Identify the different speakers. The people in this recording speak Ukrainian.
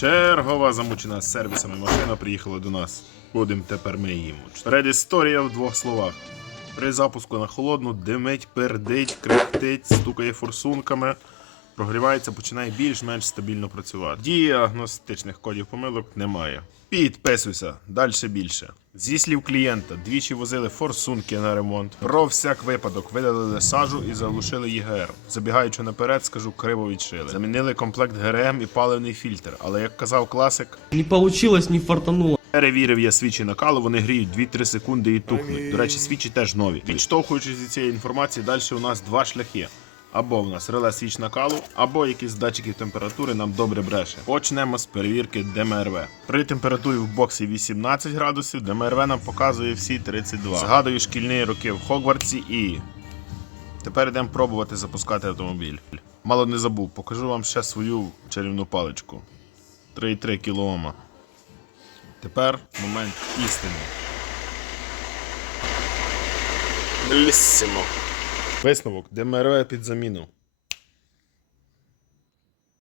Speaker 1: Чергова замучена сервісами машина приїхала до нас. Будемо тепер ми їм. Редісторія в двох словах. При запуску на холодну димить, пердить, крехтить, стукає форсунками. Прогрівається, починає більш-менш стабільно працювати. Діагностичних кодів помилок немає. Підписуйся, далі більше. Зі слів клієнта, двічі возили форсунки на ремонт. Про всяк випадок видалили сажу і заглушили ЄГР. Забігаючи наперед, скажу, криво відшили. Замінили комплект ГРМ і паливний фільтр. Але як казав класик,
Speaker 2: Не получилось, не фартануло.
Speaker 1: Перевірив я свічі накалу, вони гріють 2-3 секунди і тухнуть. До речі, свічі теж нові. Відштовхуючись від цієї інформації, далі у нас два шляхи. Або в нас реле свіч накалу, або якісь з датчиків температури нам добре бреше. Почнемо з перевірки ДМРВ. При температурі в боксі 18 градусів, ДМРВ нам показує всі 32. Згадую шкільні роки в Хогвартсі і. Тепер йдемо пробувати запускати автомобіль. Мало не забув, покажу вам ще свою чарівну паличку. 3,3 кілоома. Тепер момент істини. Бліссимо. Висновок ДМРВ під заміну.